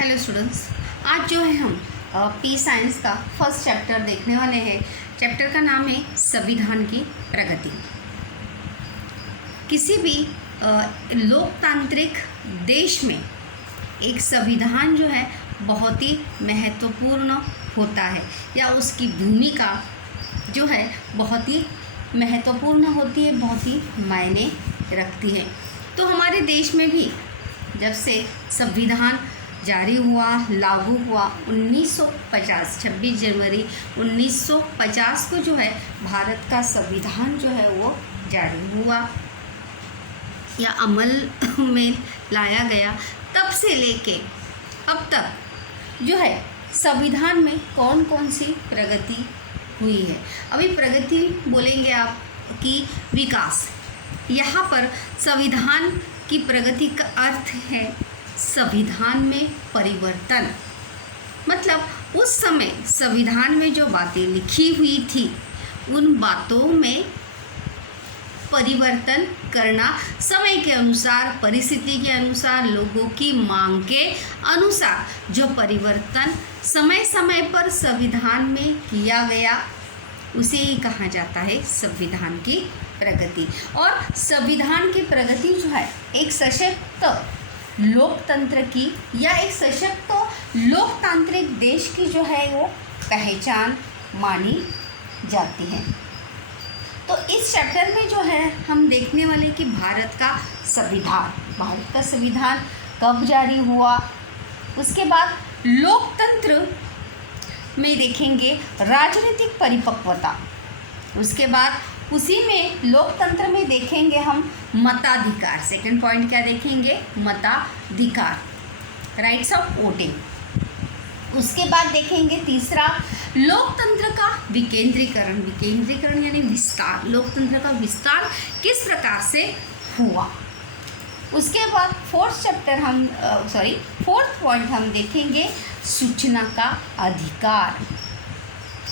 Hello students, आज जो है हम पी साइंस का फर्स्ट चैप्टर देखने वाले हैं। चैप्टर का नाम है संविधान की प्रगति। किसी भी लोकतांत्रिक देश में एक संविधान जो है बहुत ही महत्वपूर्ण होता है, या उसकी भूमिका जो है बहुत ही महत्वपूर्ण होती है, बहुत ही मायने रखती है। तो हमारे देश में भी जब से संविधान जारी हुआ, लागू हुआ 1950, 26 जनवरी 1950 को जो है भारत का संविधान जो है वो जारी हुआ या अमल में लाया गया। तब से लेके अब तक जो है संविधान में कौन कौन सी प्रगति हुई है। अभी प्रगति बोलेंगे आप कि विकास। यहाँ पर संविधान की प्रगति का अर्थ है संविधान में परिवर्तन। मतलब उस समय संविधान में जो बातें लिखी हुई थी उन बातों में परिवर्तन करना, समय के अनुसार, परिस्थिति के अनुसार, लोगों की मांग के अनुसार जो परिवर्तन समय समय पर संविधान में किया गया उसे ही कहा जाता है संविधान की प्रगति। और संविधान की प्रगति जो है एक सशक्त लोकतंत्र की या एक सशक्त लोकतांत्रिक देश की जो है वो पहचान मानी जाती है। तो इस चैप्टर में जो है हम देखने वाले कि भारत का संविधान कब जारी हुआ, उसके बाद लोकतंत्र में देखेंगे राजनीतिक परिपक्वता, उसके बाद उसी में लोकतंत्र में देखेंगे हम मताधिकार। सेकंड पॉइंट क्या देखेंगे? मताधिकार, राइट्स ऑफ वोटिंग। उसके बाद देखेंगे तीसरा लोकतंत्र का विकेंद्रीकरण यानी विस्तार, लोकतंत्र का विस्तार किस प्रकार से हुआ। उसके बाद फोर्थ पॉइंट हम देखेंगे सूचना का अधिकार।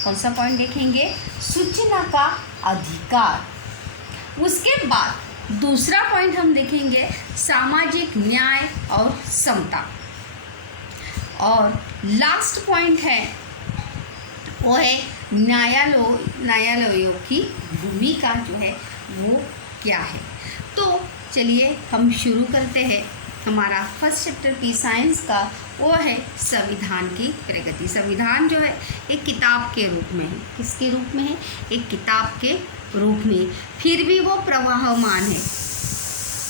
कौन सा पॉइंट देखेंगे? सूचना का अधिकार। उसके बाद दूसरा पॉइंट हम देखेंगे सामाजिक न्याय और समता। और लास्ट पॉइंट है वो है न्यायालयों की भूमिका जो है वो क्या है। तो चलिए हम शुरू करते हैं। हमारा फर्स्ट चैप्टर पी साइंस का वो है संविधान की प्रगति। संविधान जो है एक किताब के रूप में है। किसके रूप में है? एक किताब के रूप में, फिर भी वो प्रवाहमान है।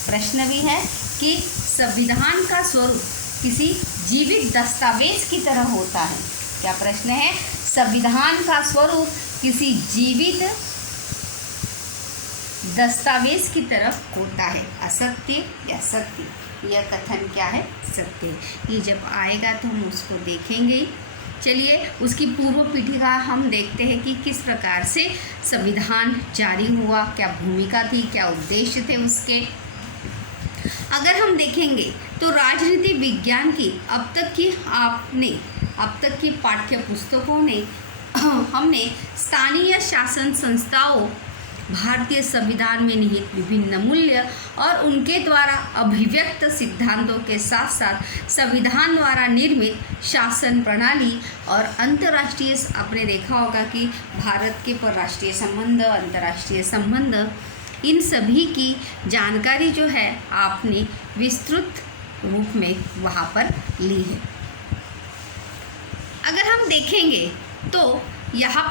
प्रश्न भी है कि संविधान का स्वरूप किसी जीवित दस्तावेज की तरह होता है। क्या प्रश्न है? संविधान का स्वरूप किसी जीवित दस्तावेज की तरफ होता है। असत्य या सत्य? यह कथन क्या है? सत्य। ये जब आएगा तो हम उसको देखेंगे। चलिए उसकी पूर्व पीठिका हम देखते हैं कि किस प्रकार से संविधान जारी हुआ, क्या भूमिका थी, क्या उद्देश्य थे उसके। अगर हम देखेंगे तो राजनीति विज्ञान की अब तक की पाठ्य पुस्तकों ने हमने स्थानीय शासन संस्थाओं, भारतीय संविधान में निहित विभिन्न मूल्य और उनके द्वारा अभिव्यक्त सिद्धांतों के साथ साथ संविधान द्वारा निर्मित शासन प्रणाली और अंतर्राष्ट्रीय, आपने देखा होगा कि भारत के परराष्ट्रीय संबंध, अंतर्राष्ट्रीय संबंध, इन सभी की जानकारी जो है आपने विस्तृत रूप में वहाँ पर ली है। अगर हम देखेंगे तो यहाँ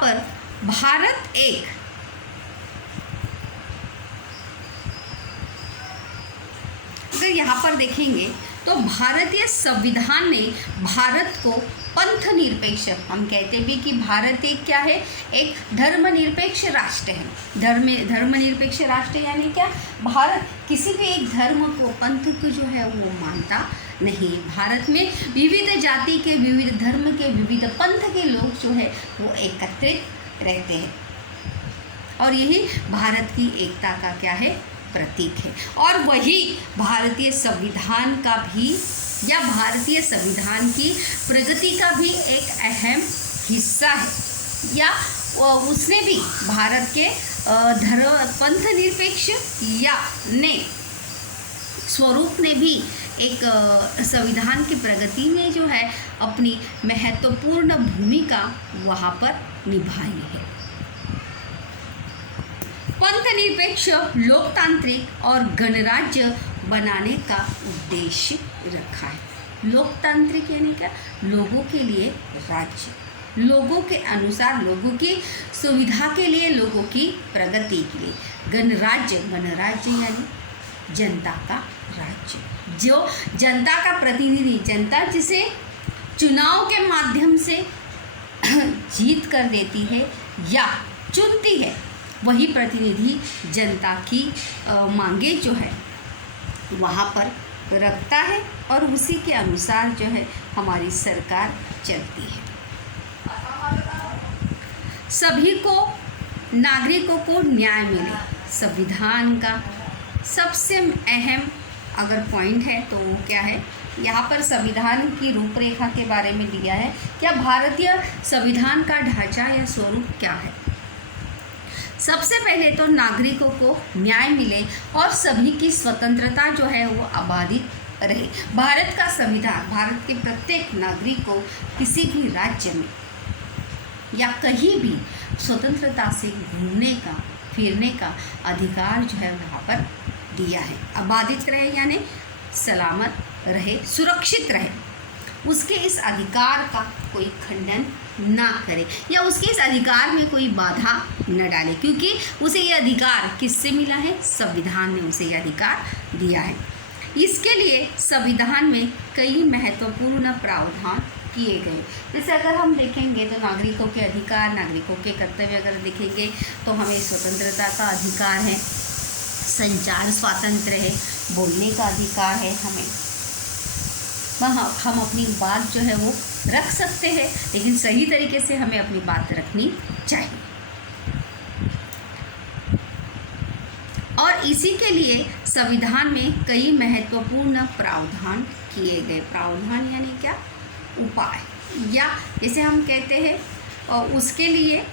पर देखेंगे तो भारतीय संविधान ने भारत को पंथ निरपेक्ष, हम कहते भी कि भारत एक क्या है? एक धर्मनिरपेक्ष राष्ट्र है। धर्मनिरपेक्ष राष्ट्र यानी क्या? भारत किसी भी एक धर्म को, पंथ को जो है वो मानता नहीं। भारत में विविध जाति के, विविध धर्म के, विविध पंथ के लोग जो है वो एकत्रित रहते हैं और यही भारत की एकता का क्या है? प्रतीक है। और वही भारतीय संविधान का भी या भारतीय संविधान की प्रगति का भी एक अहम हिस्सा है, या उसने भी भारत के पंथ निरपेक्ष या ने स्वरूप ने भी एक संविधान की प्रगति में जो है अपनी महत्वपूर्ण भूमिका वहाँ पर निभाई है। पंथनिरपेक्ष, लोकतांत्रिक और गणराज्य बनाने का उद्देश्य रखा है। लोकतांत्रिक यानी क्या? लोगों के लिए राज्य, लोगों के अनुसार, लोगों की सुविधा के लिए, लोगों की प्रगति के लिए। गणराज्य, गणराज्य यानी जनता का राज्य, जो जनता का प्रतिनिधि, जनता जिसे चुनाव के माध्यम से जीत कर देती है या चुनती है, वही प्रतिनिधि जनता की मांगे जो है वहाँ पर रखता है और उसी के अनुसार जो है हमारी सरकार चलती है। सभी को, नागरिकों को न्याय मिले, संविधान का सबसे अहम अगर पॉइंट है तो वो क्या है? यहाँ पर संविधान की रूपरेखा के बारे में दिया है। क्या भारतीय संविधान का ढांचा या स्वरूप क्या है? सबसे पहले तो नागरिकों को न्याय मिले और सभी की स्वतंत्रता जो है वो अबाधित रहे। भारत का संविधान भारत के प्रत्येक नागरिक को किसी भी राज्य में या कहीं भी स्वतंत्रता से घूमने का, फिरने का अधिकार जो है वहाँ पर दिया है। अबाधित रहे यानी सलामत रहे, सुरक्षित रहे, उसके इस अधिकार का कोई खंडन ना करे या उसके इस अधिकार में कोई बाधा न डाले, क्योंकि उसे ये अधिकार किससे मिला है? संविधान ने उसे ये अधिकार दिया है। इसके लिए संविधान में कई महत्वपूर्ण प्रावधान किए गए। जैसे अगर हम देखेंगे तो नागरिकों के अधिकार, नागरिकों के कर्तव्य अगर देखेंगे तो हमें स्वतंत्रता का अधिकार है, संचार स्वातंत्र्य है, बोलने का अधिकार है, हमें हम अपनी बात जो है वो रख सकते हैं, लेकिन सही तरीके से हमें अपनी बात रखनी चाहिए। और इसी के लिए संविधान में कई महत्वपूर्ण प्रावधान किए गए। प्रावधान यानी क्या? उपाय, या जैसे हम कहते हैं और उसके लिए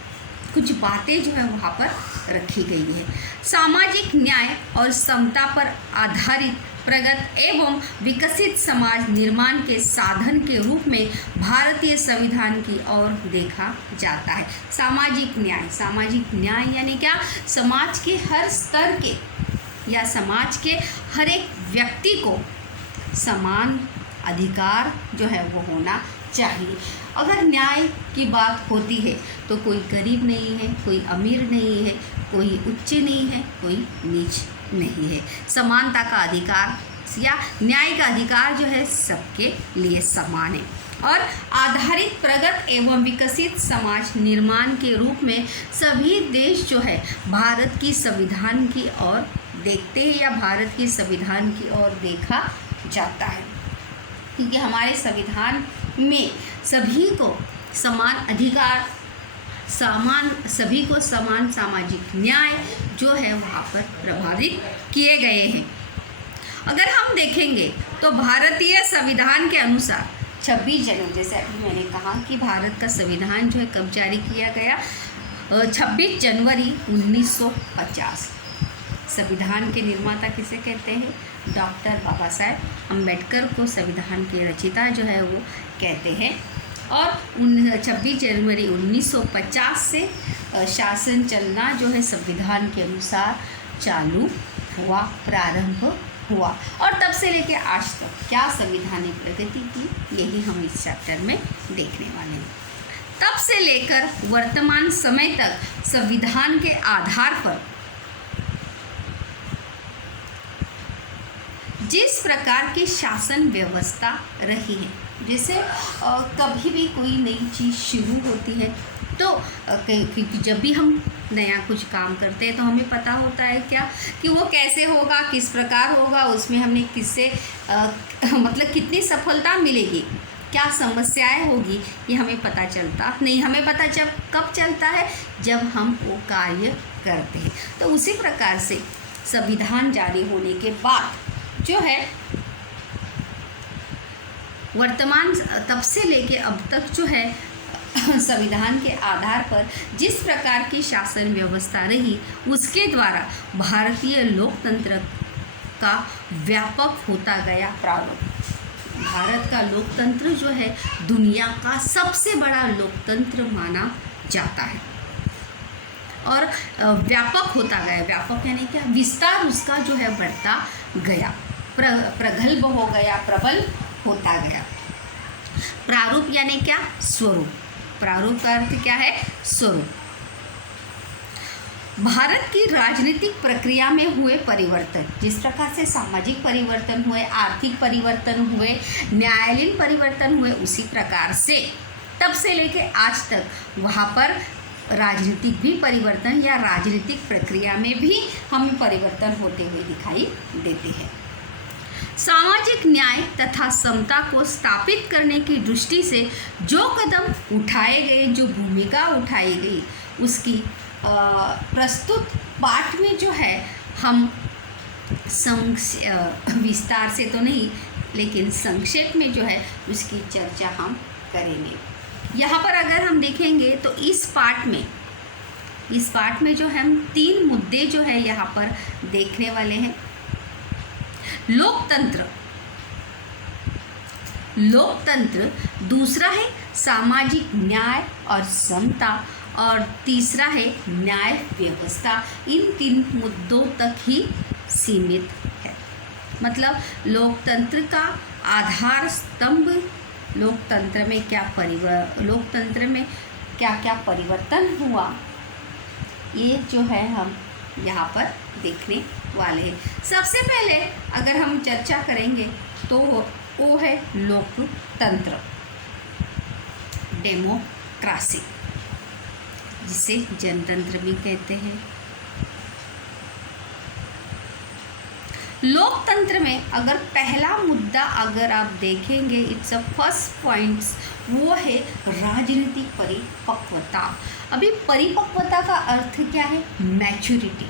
कुछ बातें जो है वहाँ पर रखी गई है। सामाजिक न्याय और समता पर आधारित प्रगत एवं विकसित समाज निर्माण के साधन के रूप में भारतीय संविधान की ओर देखा जाता है। सामाजिक न्याय, सामाजिक न्याय यानी क्या? समाज के हर स्तर के या समाज के हर एक व्यक्ति को समान अधिकार जो है वो होना चाहिए। अगर न्याय की बात होती है तो कोई गरीब नहीं है, कोई अमीर नहीं है, कोई उच्च नहीं है, कोई नीच नहीं है। समानता का अधिकार या न्याय का अधिकार जो है सबके लिए समान है। और आधारित प्रगत एवं विकसित समाज निर्माण के रूप में सभी देश जो है भारत की संविधान की ओर देखते हैं या भारत की संविधान की ओर देखा जाता है, क्योंकि हमारे संविधान में सभी को समान अधिकार, सभी को समान सामाजिक न्याय जो है वहाँ पर प्रभावित किए गए हैं। अगर हम देखेंगे तो भारतीय संविधान के अनुसार 26 जनवरी, जैसे अभी मैंने कहा कि भारत का संविधान जो है कब जारी किया गया? 26 जनवरी 1950। संविधान के निर्माता किसे कहते हैं? डॉक्टर बाबा साहेब अम्बेडकर को संविधान के रचयिता जो है वो कहते हैं। और 26 जनवरी 1950 से शासन चलना जो है संविधान के अनुसार चालू हुआ, प्रारंभ हुआ। और तब से लेके आज तक क्या संविधान ने प्रगति की, यही हम इस चैप्टर में देखने वाले हैं। तब से लेकर वर्तमान समय तक संविधान के आधार पर जिस प्रकार की शासन व्यवस्था रही है, जैसे कभी भी कोई नई चीज़ शुरू होती है तो क्योंकि जब भी हम नया कुछ काम करते हैं तो हमें पता होता है क्या कि वो कैसे होगा, किस प्रकार होगा, उसमें हमने किससे मतलब कितनी सफलता मिलेगी, क्या समस्याएं होगी, ये हमें पता चलता नहीं। हमें पता कब चलता है? जब हम वो कार्य करते हैं। तो उसी प्रकार से संविधान जारी होने के बाद जो है वर्तमान तब से लेके अब तक जो है संविधान के आधार पर जिस प्रकार की शासन व्यवस्था रही, उसके द्वारा भारतीय लोकतंत्र का व्यापक होता गया प्रारूप। भारत का लोकतंत्र जो है दुनिया का सबसे बड़ा लोकतंत्र माना जाता है और व्यापक होता गया। व्यापक यानी क्या, विस्तार उसका जो है बढ़ता गया, प्रगल्भ हो गया, प्रबल होता गया। प्रारूप यानी क्या, स्वरूप। प्रारूप का अर्थ क्या है, स्वरूप। भारत की राजनीतिक प्रक्रिया में हुए परिवर्तन, जिस प्रकार से सामाजिक परिवर्तन हुए, आर्थिक परिवर्तन हुए, न्यायालयीन परिवर्तन हुए, उसी प्रकार से तब से लेके आज तक वहाँ पर राजनीतिक भी परिवर्तन या राजनीतिक प्रक्रिया में भी हमें परिवर्तन होते हुए दिखाई देते हैं। सामाजिक न्याय तथा समता को स्थापित करने की दृष्टि से जो कदम उठाए गए, जो भूमिका उठाई गई, उसकी प्रस्तुत पाठ में जो है हम विस्तार से तो नहीं लेकिन संक्षेप में जो है उसकी चर्चा हम करेंगे। यहाँ पर अगर हम देखेंगे तो इस पाठ में जो हम 3 मुद्दे जो है यहाँ पर देखने वाले हैं। लोकतंत्र, दूसरा है सामाजिक न्याय और समता, और तीसरा है न्याय व्यवस्था। इन 3 मुद्दों तक ही सीमित है। मतलब लोकतंत्र का आधार स्तंभ, लोकतंत्र में क्या क्या परिवर्तन हुआ, ये जो है हम यहाँ पर देखने वाले हैं। सबसे पहले अगर हम चर्चा करेंगे तो वो है लोकतंत्र, डेमोक्रेसी, जिसे जनतंत्र भी कहते हैं। लोकतंत्र में अगर पहला मुद्दा अगर आप देखेंगे, इट्स अ फर्स्ट पॉइंट्स, वो है राजनीतिक परिपक्वता। अभी परिपक्वता का अर्थ क्या है, मैच्योरिटी।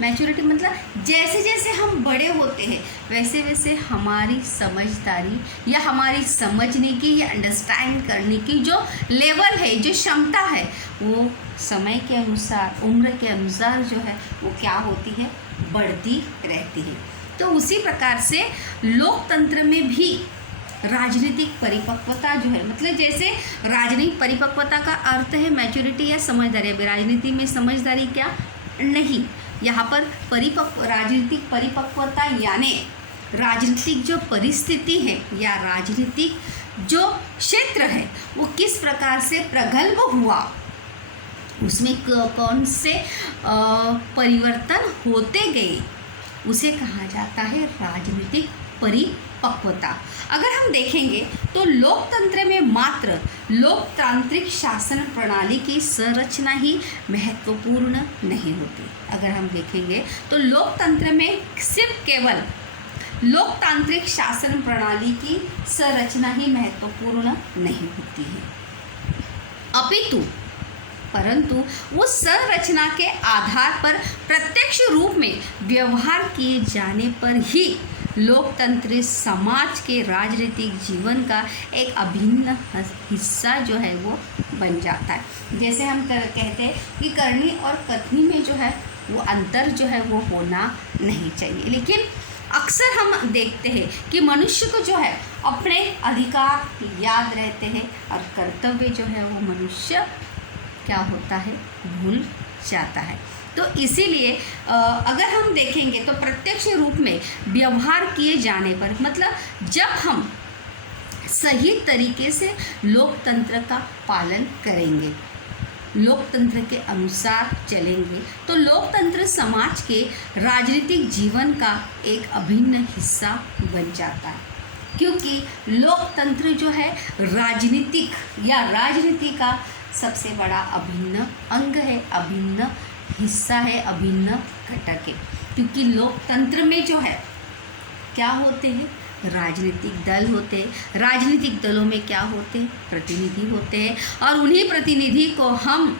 मैच्योरिटी मतलब जैसे जैसे हम बड़े होते हैं वैसे वैसे हमारी समझदारी या हमारी समझने की या अंडरस्टैंड करने की जो लेवल है, जो क्षमता है, वो समय के अनुसार, उम्र के अनुसार जो है वो क्या होती है, बढ़ती रहती है। तो उसी प्रकार से लोकतंत्र में भी राजनीतिक परिपक्वता जो है, मतलब जैसे राजनीतिक परिपक्वता का अर्थ है मैच्योरिटी या समझदारी। अभी राजनीति में समझदारी क्या नहीं, यहाँ पर राजनीतिक परिपक्वता यानी राजनीतिक जो परिस्थिति है या राजनीतिक जो क्षेत्र है वो किस प्रकार से प्रगल्भ हुआ, उसमें कौन से परिवर्तन होते गए, उसे कहा जाता है राजनीतिक परिपक्वता। अगर हम देखेंगे तो लोकतंत्र में मात्र लोकतांत्रिक शासन प्रणाली की संरचना ही महत्वपूर्ण नहीं होती। अगर हम देखेंगे तो लोकतंत्र में सिर्फ केवल लोकतांत्रिक शासन प्रणाली की संरचना ही महत्वपूर्ण नहीं होती है, परंतु उस संरचना के आधार पर प्रत्यक्ष रूप में व्यवहार किए जाने पर ही लोकतंत्र समाज के राजनीतिक जीवन का एक अभिन्न हिस्सा जो है वो बन जाता है। जैसे हम कहते हैं कि करनी और कथनी में जो है वो अंतर जो है वो होना नहीं चाहिए, लेकिन अक्सर हम देखते हैं कि मनुष्य को जो है अपने अधिकार याद रहते हैं और कर्तव्य जो है वो मनुष्य क्या होता है, भूल जाता है। तो इसीलिए अगर हम देखेंगे तो प्रत्यक्ष रूप में व्यवहार किए जाने पर, मतलब जब हम सही तरीके से लोकतंत्र का पालन करेंगे, लोकतंत्र के अनुसार चलेंगे, तो लोकतंत्र समाज के राजनीतिक जीवन का एक अभिन्न हिस्सा बन जाता है। क्योंकि लोकतंत्र जो है राजनीतिक या राजनीति का सबसे बड़ा अभिन्न अंग है, अभिन्न हिस्सा है, अभिन्न घटक है। क्योंकि लोकतंत्र में जो है क्या होते हैं, राजनीतिक दल होते हैं। राजनीतिक दलों में क्या होते हैं, प्रतिनिधि होते हैं, और उन्हीं प्रतिनिधि को हम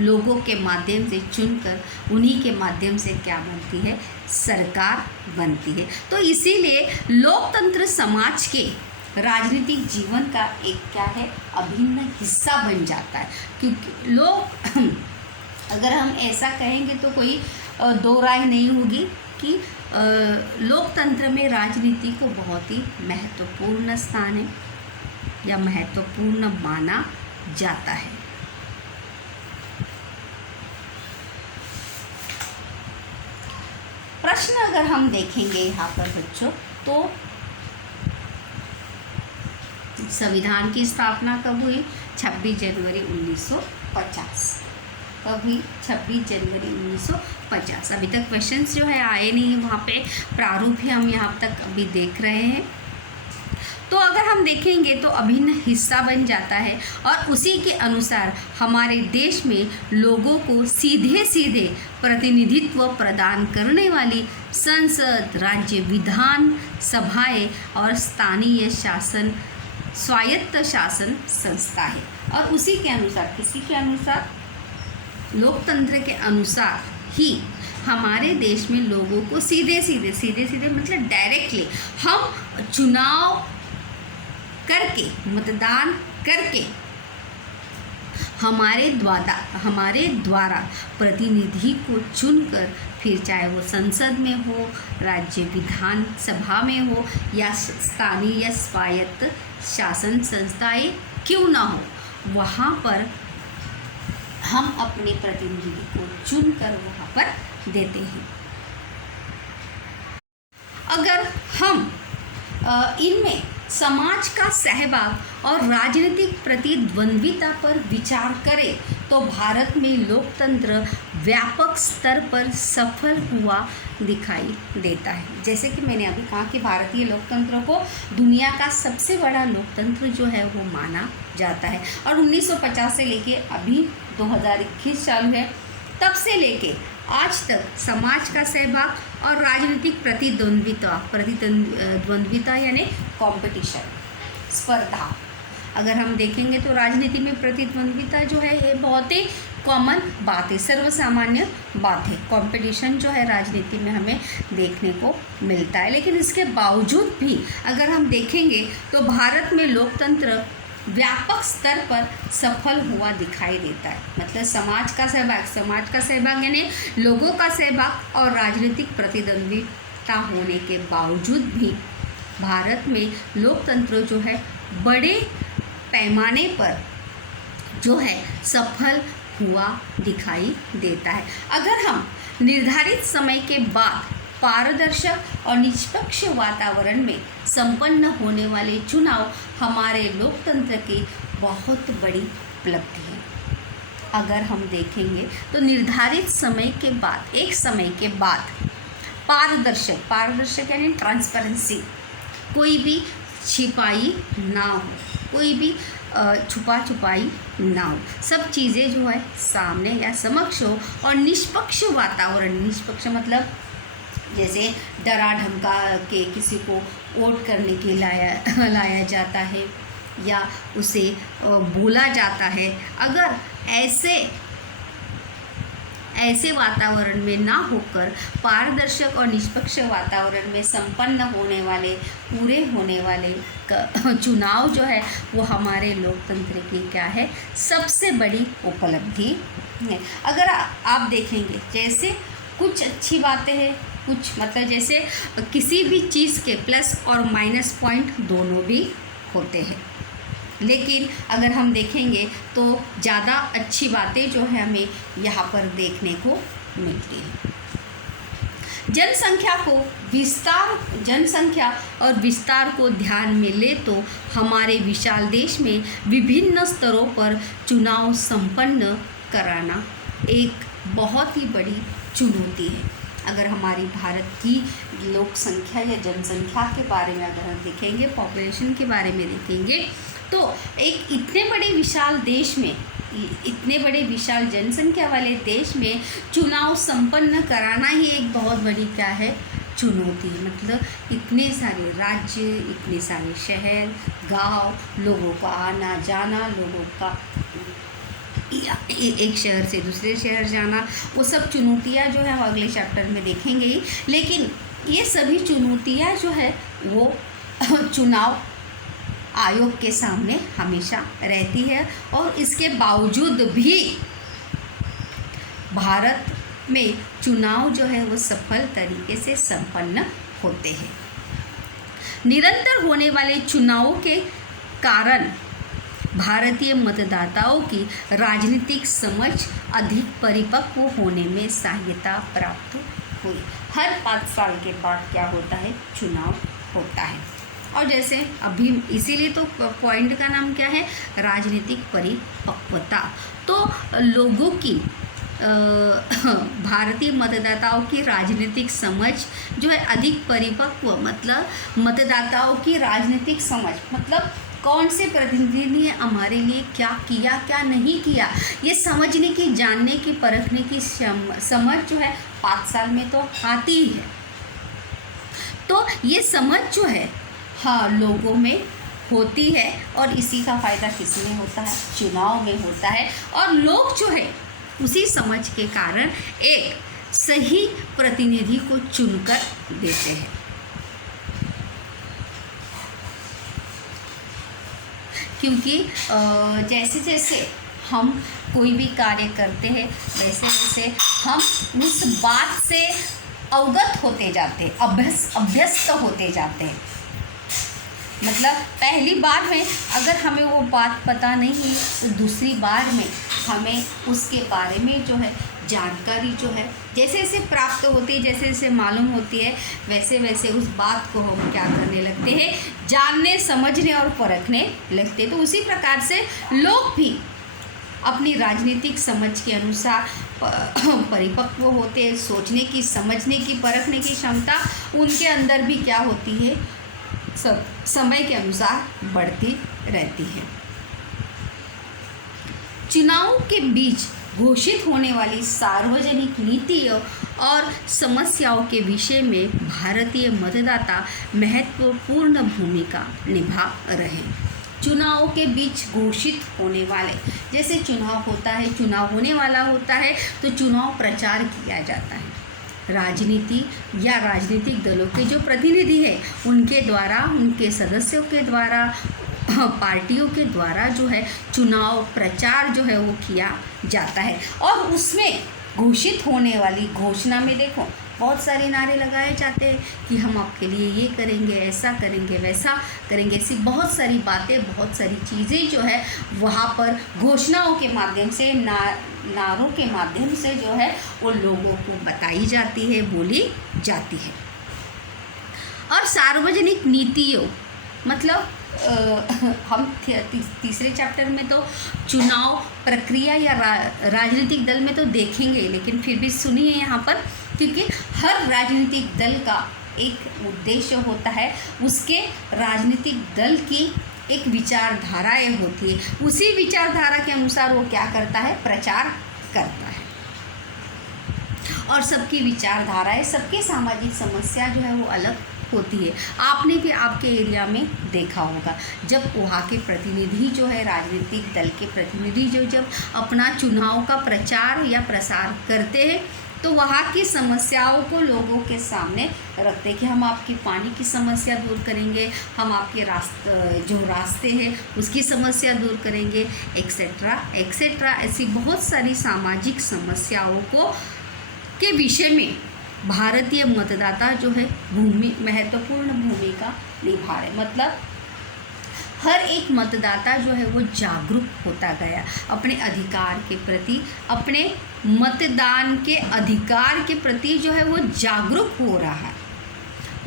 लोगों के माध्यम से चुनकर उन्हीं के माध्यम से क्या बनती है, सरकार बनती है। तो इसीलिए लोकतंत्र समाज के राजनीतिक जीवन का एक क्या है, अभिन्न हिस्सा बन जाता है। क्योंकि लोग अगर हम ऐसा कहेंगे तो कोई दो राय नहीं होगी कि लोकतंत्र में राजनीति को बहुत ही महत्वपूर्ण स्थान है या महत्वपूर्ण माना जाता है। प्रश्न अगर हम देखेंगे यहाँ पर बच्चों, तो संविधान की स्थापना कब हुई? 26 जनवरी 1950। कब हुई? 26 जनवरी 1950। अभी तक क्वेश्चंस जो है आए नहीं है, वहाँ पे प्रारूप ही हम यहाँ तक अभी देख रहे हैं। तो अगर हम देखेंगे तो अभिन्न हिस्सा बन जाता है और उसी के अनुसार हमारे देश में लोगों को सीधे सीधे प्रतिनिधित्व प्रदान करने वाली संसद, राज्य विधान सभाएं और स्थानीय शासन, स्वायत्त शासन संस्था है। और उसी के अनुसार, किसी के अनुसार, लोकतंत्र के अनुसार ही हमारे देश में लोगों को सीधे सीधे मतलब डायरेक्टली हम चुनाव करके, मतदान करके हमारे द्वारा प्रतिनिधि को चुनकर, फिर चाहे वो संसद में हो, राज्य विधान सभा में हो या स्थानीय स्वायत्त शासन संस्थाएं क्यों ना हो, वहाँ पर हम अपने प्रतिनिधि को चुनकर वहाँ पर देते हैं। अगर हम इनमें समाज का सहभाग और राजनीतिक प्रतिद्वंद्विता पर विचार करें तो भारत में लोकतंत्र व्यापक स्तर पर सफल हुआ दिखाई देता है। जैसे कि मैंने अभी कहा कि भारतीय लोकतंत्र को दुनिया का सबसे बड़ा लोकतंत्र जो है वो माना जाता है। और 1950 से लेके अभी 2021 चालू है, तब से लेके आज तक समाज का सहभाग और राजनीतिक प्रतिद्वंद्विता यानी कंपटीशन, स्पर्धा, अगर हम देखेंगे तो राजनीति में प्रतिद्वंद्विता जो है ये बहुत ही कॉमन बात है, सर्वसामान्य बात है। कंपटीशन जो है राजनीति में हमें देखने को मिलता है। लेकिन इसके बावजूद भी अगर हम देखेंगे तो भारत में लोकतंत्र व्यापक स्तर पर सफल हुआ दिखाई देता है। मतलब समाज का सहभाग यानी लोगों का सहभाग और राजनीतिक प्रतिद्वंद्विता होने के बावजूद भी भारत में लोकतंत्र जो है बड़े पैमाने पर जो है सफल हुआ दिखाई देता है। अगर हम निर्धारित समय के बाद पारदर्शक और निष्पक्ष वातावरण में संपन्न होने वाले चुनाव हमारे लोकतंत्र की बहुत बड़ी उपलब्धि है। अगर हम देखेंगे तो निर्धारित समय के बाद, एक समय के बाद पारदर्शक यानी ट्रांसपेरेंसी, कोई भी छिपाई ना हो, कोई भी छुपाई ना हो, सब चीज़ें जो है सामने या समक्ष हो, और निष्पक्ष वातावरण, निष्पक्ष मतलब जैसे डरा धमका के किसी को वोट करने के लाया जाता है या उसे बोला जाता है। अगर ऐसे वातावरण में ना होकर पारदर्शक और निष्पक्ष वातावरण में संपन्न होने वाले, पूरे होने वाले चुनाव जो है वो हमारे लोकतंत्र की क्या है, सबसे बड़ी उपलब्धि है। अगर आप देखेंगे जैसे कुछ अच्छी बातें हैं, कुछ मतलब जैसे किसी भी चीज़ के प्लस और माइनस पॉइंट दोनों भी होते हैं, लेकिन अगर हम देखेंगे तो ज़्यादा अच्छी बातें जो है हमें यहाँ पर देखने को मिलती है। जनसंख्या और विस्तार को ध्यान में ले तो हमारे विशाल देश में विभिन्न स्तरों पर चुनाव संपन्न कराना एक बहुत ही बड़ी चुनौती है। अगर हमारी भारत की लोक संख्या या जनसंख्या के बारे में अगर हम देखेंगे, पॉपुलेशन के बारे में देखेंगे, तो एक इतने बड़े विशाल देश में, इतने बड़े विशाल जनसंख्या वाले देश में चुनाव संपन्न कराना ही एक बहुत बड़ी क्या है, चुनौती। मतलब इतने सारे राज्य, इतने सारे शहर, गांव, लोगों का आना जाना, लोगों का एक शहर से दूसरे शहर जाना, वो सब चुनौतियाँ जो है हम अगले चैप्टर में देखेंगे ही। लेकिन ये सभी चुनौतियाँ जो है वो चुनाव आयोग के सामने हमेशा रहती है, और इसके बावजूद भी भारत में चुनाव जो है वो सफल तरीके से संपन्न होते हैं। निरंतर होने वाले चुनावों के कारण भारतीय मतदाताओं की राजनीतिक समझ अधिक परिपक्व होने में सहायता प्राप्त हुई। हर 5 साल के बाद क्या होता है, चुनाव होता है। और जैसे अभी इसीलिए तो पॉइंट का नाम क्या है, राजनीतिक परिपक्वता। तो लोगों की भारतीय मतदाताओं की राजनीतिक समझ जो है अधिक परिपक्व, मतलब मतदाताओं की राजनीतिक समझ मतलब कौन से प्रतिनिधि ने हमारे लिए क्या किया क्या नहीं किया, ये समझने की, जानने की, परखने की समझ जो है 5 साल में तो आती ही है। तो ये समझ जो है हाँ लोगों में होती है, और इसी का फ़ायदा किस में होता है, चुनाव में होता है। और लोग जो है उसी समझ के कारण एक सही प्रतिनिधि को चुनकर देते हैं। क्योंकि जैसे जैसे हम कोई भी कार्य करते हैं वैसे वैसे हम उस बात से अवगत होते जाते हैं, अभ्यस्त होते जाते हैं। मतलब पहली बार में अगर हमें वो बात पता नहीं तो दूसरी बार में हमें उसके बारे में जो है जानकारी जो है जैसे जैसे प्राप्त होती है, जैसे जैसे मालूम होती है, वैसे वैसे उस बात को हम क्या करने लगते हैं, जानने, समझने और परखने लगते हैं। तो उसी प्रकार से लोग भी अपनी राजनीतिक समझ के अनुसार परिपक्व होते हैं। सोचने की, समझने की, परखने की क्षमता उनके अंदर भी क्या होती है, सब समय के अनुसार बढ़ती रहती है। चुनाव के बीच घोषित होने वाली सार्वजनिक नीतियों और समस्याओं के विषय में भारतीय मतदाता महत्वपूर्ण भूमिका निभा रहे। चुनाव के बीच घोषित होने वाले, जैसे चुनाव होता है, चुनाव होने वाला होता है तो चुनाव प्रचार किया जाता है। राजनीति या राजनीतिक दलों के जो प्रतिनिधि हैं उनके द्वारा, उनके सदस्यों के द्वारा, पार्टियों के द्वारा जो है चुनाव प्रचार जो है वो किया जाता है। और उसमें घोषित होने वाली घोषणा में देखो बहुत सारे नारे लगाए जाते हैं कि हम आपके लिए ये करेंगे, ऐसा करेंगे, वैसा करेंगे, ऐसी बहुत सारी बातें, बहुत सारी चीज़ें जो है वहाँ पर घोषणाओं के माध्यम से, नारों के माध्यम से जो है वो लोगों को बताई जाती है, बोली जाती है। और सार्वजनिक नीतियों मतलब हम तीसरे चैप्टर में तो चुनाव प्रक्रिया या राजनीतिक दल में तो देखेंगे, लेकिन फिर भी सुनिए यहाँ पर, क्योंकि हर राजनीतिक दल का एक उद्देश्य होता है, उसके राजनीतिक दल की एक विचारधाराएं होती है, उसी विचारधारा के अनुसार वो क्या करता है, प्रचार करता है। और सबकी विचारधाराएं, सबकी सामाजिक समस्या जो है वो अलग होती है। आपने भी आपके एरिया में देखा होगा, जब वहाँ के प्रतिनिधि जो है, राजनीतिक दल के प्रतिनिधि जो जब अपना चुनाव का प्रचार या प्रसार करते हैं तो वहाँ की समस्याओं को लोगों के सामने रखते हैं कि हम आपकी पानी की समस्या दूर करेंगे, हम आपके रास्ते हैं उसकी समस्या दूर करेंगे, एक्सेट्रा एक्सेट्रा। ऐसी बहुत सारी सामाजिक समस्याओं के विषय में भारतीय मतदाता जो है महत्वपूर्ण भूमिका निभा रहे। मतलब हर एक मतदाता जो है वो जागरूक होता गया अपने अधिकार के प्रति, अपने मतदान के अधिकार के प्रति जो है वो जागरूक हो रहा है।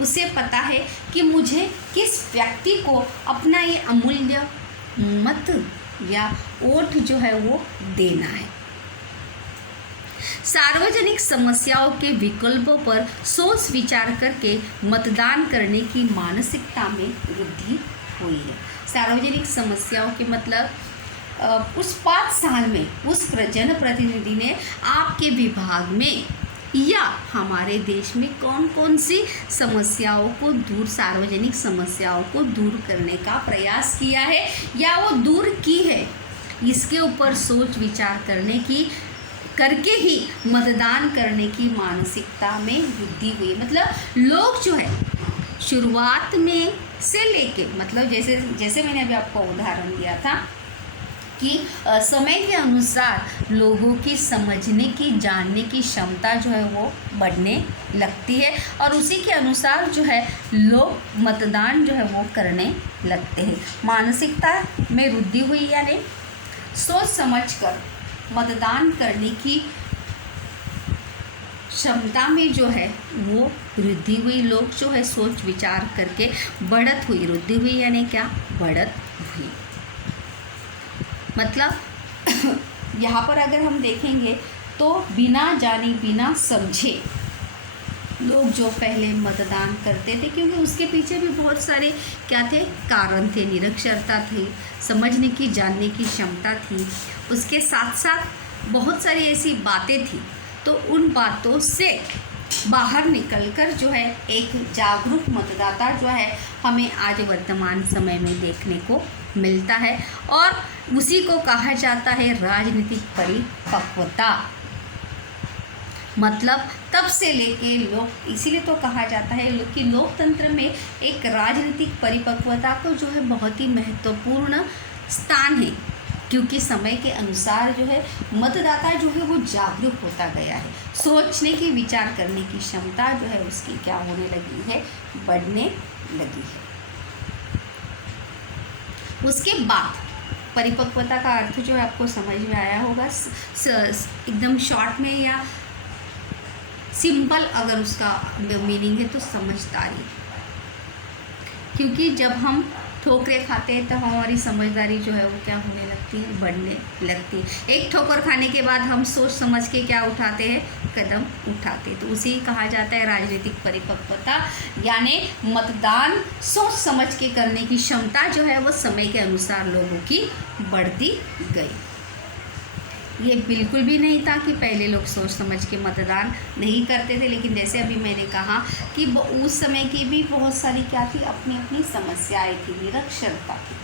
उसे पता है कि मुझे किस व्यक्ति को अपना ये अमूल्य मत या वोट जो है वो देना है। सार्वजनिक समस्याओं के विकल्पों पर सोच विचार करके मतदान करने की मानसिकता में वृद्धि हुई है। सार्वजनिक समस्याओं के मतलब उस 5 साल में उस जनप्रतिनिधि ने आपके विभाग में या हमारे देश में कौन कौन सी समस्याओं को दूर, सार्वजनिक समस्याओं को दूर करने का प्रयास किया है या वो दूर की है, इसके ऊपर सोच विचार करके ही मतदान करने की मानसिकता में वृद्धि हुई। मतलब लोग जो है शुरुआत में से लेके, मतलब जैसे मैंने अभी आपको उदाहरण दिया था कि समय के अनुसार लोगों की समझने की, जानने की क्षमता जो है वो बढ़ने लगती है और उसी के अनुसार जो है लोग मतदान जो है वो करने लगते हैं। मानसिकता में वृद्धि हुई, यानी सोच समझकर मतदान करने की क्षमता में जो है वो वृद्धि हुई। लोग जो है सोच विचार करके बढ़त हुई, वृद्धि हुई यानी क्या, बढ़त हुई। मतलब यहाँ पर अगर हम देखेंगे तो बिना जाने बिना समझे लोग जो पहले मतदान करते थे, क्योंकि उसके पीछे भी बहुत सारे क्या थे, कारण थे। निरक्षरता थी, समझने की, जानने की क्षमता थी, उसके साथ साथ बहुत सारी ऐसी बातें थी। तो उन बातों से बाहर निकलकर जो है एक जागरूक मतदाता जो है हमें आज वर्तमान समय में देखने को मिलता है और उसी को कहा जाता है राजनीतिक परिपक्वता। मतलब तब से लेके लोग, इसीलिए तो कहा जाता है कि लोकतंत्र में एक राजनीतिक परिपक्वता को जो है बहुत ही महत्वपूर्ण स्थान है, क्योंकि समय के अनुसार जो है मतदाता जो है वो जागरूक होता गया है। सोचने की, विचार करने की क्षमता जो है उसकी क्या होने लगी है, बढ़ने लगी है। उसके बाद परिपक्वता का अर्थ जो है आपको समझ में आया होगा, एकदम शॉर्ट में या सिंपल अगर उसका मीनिंग है तो समझदारी। क्योंकि जब हम ठोकरें खाते हैं तो हमारी समझदारी जो है वो क्या होने लगती है, बढ़ने लगती है। एक ठोकर खाने के बाद हम सोच समझ के क्या उठाते हैं, कदम उठाते हैं। तो उसी कहा जाता है राजनीतिक परिपक्वता, यानी मतदान सोच समझ के करने की क्षमता जो है वो समय के अनुसार लोगों की बढ़ती गई। ये बिल्कुल भी नहीं था कि पहले लोग सोच समझ के मतदान नहीं करते थे, लेकिन जैसे अभी मैंने कहा कि उस समय की भी बहुत सारी क्या थी, अपनी अपनी समस्याएं थी, निरक्षरता थी।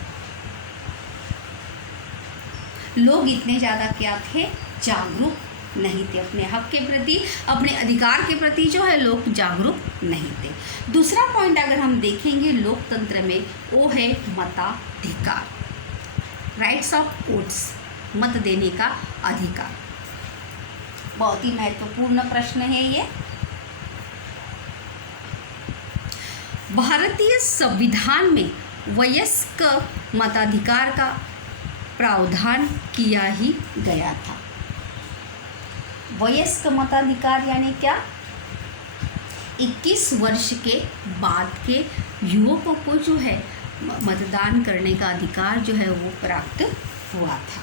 लोग इतने ज़्यादा क्या थे, जागरूक नहीं थे अपने हक के प्रति, अपने अधिकार के प्रति जो है लोग जागरूक नहीं थे। दूसरा पॉइंट अगर हम देखेंगे लोकतंत्र में, वो है मताधिकार, राइट्स ऑफ वोट्स, मत देने का अधिकार। बहुत ही महत्वपूर्ण प्रश्न है ये। भारतीय संविधान में वयस्क मताधिकार का प्रावधान किया ही गया था। वयस्क मताधिकार यानी क्या, 21 वर्ष के बाद के युवकों को जो है मतदान करने का अधिकार जो है वो प्राप्त हुआ था।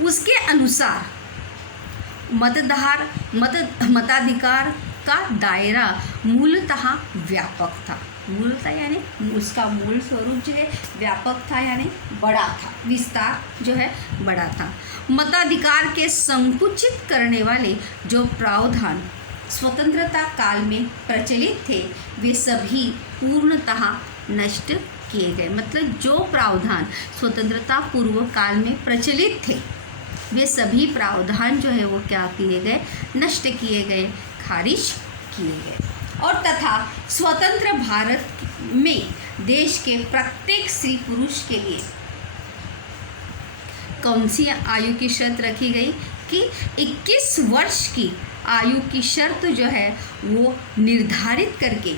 उसके अनुसार मताधिकार का दायरा मूलतः व्यापक था। मूलतः यानी उसका मूल स्वरूप जो है व्यापक था, यानी बड़ा था, विस्तार जो है बड़ा था। मताधिकार के संकुचित करने वाले जो प्रावधान स्वतंत्रता काल में प्रचलित थे वे सभी पूर्णतः नष्ट किए गए। मतलब जो प्रावधान स्वतंत्रता पूर्व काल में प्रचलित थे वे सभी प्रावधान जो है वो क्या किए गए, नष्ट किए गए, खारिज किए गए। और तथा स्वतंत्र भारत में देश के प्रत्येक स्त्री पुरुष के लिए कौन सी आयु की शर्त रखी गई कि 21 वर्ष की आयु की शर्त जो है वो निर्धारित करके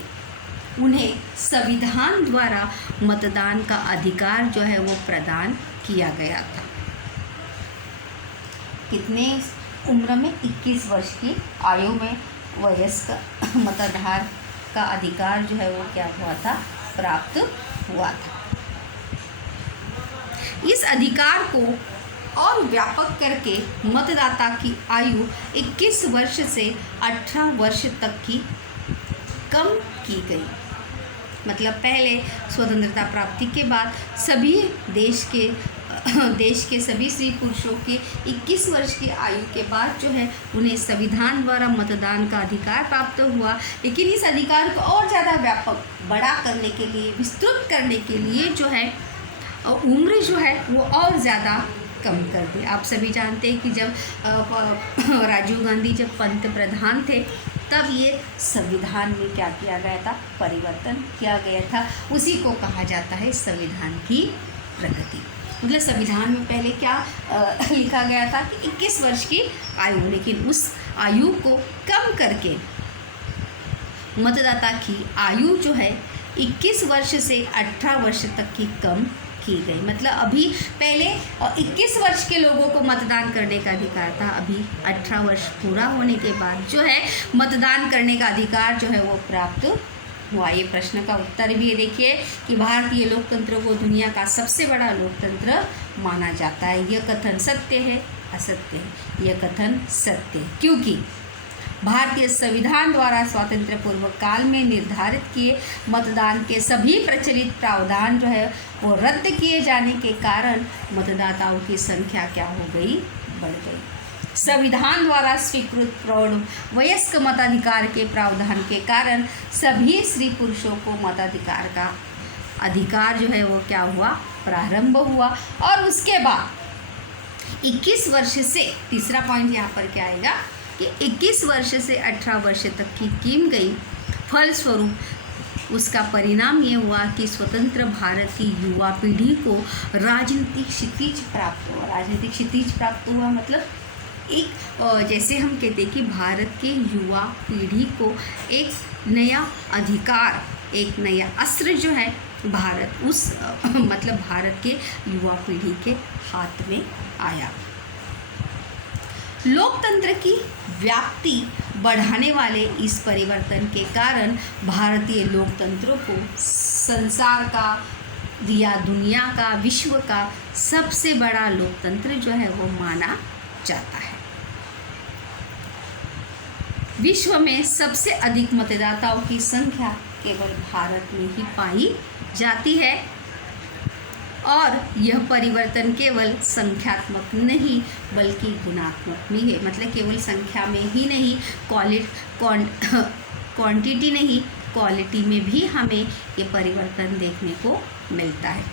उन्हें संविधान द्वारा मतदान का अधिकार जो है वो प्रदान किया गया था। कितने उम्र में, 21 वर्ष की आयु में वयस्क मताधिकार का अधिकार जो है वो क्या हुआ था, प्राप्त हुआ था। इस अधिकार को और व्यापक करके मतदाता की आयु 21 वर्ष से 18 वर्ष तक की कम की गई। मतलब पहले स्वतंत्रता प्राप्ति के बाद सभी देश के सभी स्त्री पुरुषों के 21 वर्ष की आयु के बाद जो है उन्हें संविधान द्वारा मतदान का अधिकार प्राप्त हुआ। लेकिन इस अधिकार को और ज़्यादा व्यापक, बड़ा करने के लिए, विस्तृत करने के लिए जो है उम्र जो है वो और ज़्यादा कम कर दी। आप सभी जानते हैं कि जब राजीव गांधी जब पंत प्रधान थे तब ये संविधान में क्या किया गया था, परिवर्तन किया गया था। उसी को कहा जाता है संविधान की प्रगति। मतलब संविधान में पहले क्या लिखा गया था कि 21 वर्ष की आयु, लेकिन उस आयु को कम करके मतदाता की आयु जो है 21 वर्ष से 18 वर्ष तक की कम की गई। मतलब अभी पहले 21 वर्ष के लोगों को मतदान करने का अधिकार था, अभी 18 वर्ष पूरा होने के बाद जो है मतदान करने का अधिकार जो है वो प्राप्त हुआ। ये प्रश्न का उत्तर भी ये देखिए कि भारतीय लोकतंत्र को दुनिया का सबसे बड़ा लोकतंत्र माना जाता है। यह कथन सत्य है असत्य है? यह कथन सत्य है, क्योंकि भारतीय संविधान द्वारा स्वातंत्र्य पूर्व काल में निर्धारित किए मतदान के सभी प्रचलित प्रावधान जो है वो रद्द किए जाने के कारण मतदाताओं की संख्या क्या हो गई, बढ़ गई। संविधान द्वारा स्वीकृत प्रौढ़ वयस्क मताधिकार के प्रावधान के कारण सभी स्त्री पुरुषों को मताधिकार का अधिकार जो है वो क्या हुआ, प्रारंभ हुआ। और उसके बाद 21 वर्ष से, तीसरा पॉइंट यहाँ पर क्या आएगा कि 21 वर्ष से 18 वर्ष तक की कीम गई। फलस्वरूप उसका परिणाम ये हुआ कि स्वतंत्र भारत की युवा पीढ़ी को राजनीतिक क्षितिज प्राप्त हुआ। राजनीतिक क्षितिज प्राप्त हुआ मतलब एक जैसे हम कहते हैं कि भारत के युवा पीढ़ी को एक नया अधिकार, एक नया अस्त्र जो है भारत उस मतलब भारत के युवा पीढ़ी के हाथ में आया। लोकतंत्र की व्याप्ति बढ़ाने वाले इस परिवर्तन के कारण भारतीय लोकतंत्रों को संसार का या दुनिया का, विश्व का सबसे बड़ा लोकतंत्र जो है वो माना जाता है। विश्व में सबसे अधिक मतदाताओं की संख्या केवल भारत में ही पाई जाती है और यह परिवर्तन केवल संख्यात्मक नहीं बल्कि गुणात्मक भी है। मतलब केवल संख्या में ही नहीं, क्वांटिटी नहीं, क्वालिटी में भी हमें ये परिवर्तन देखने को मिलता है।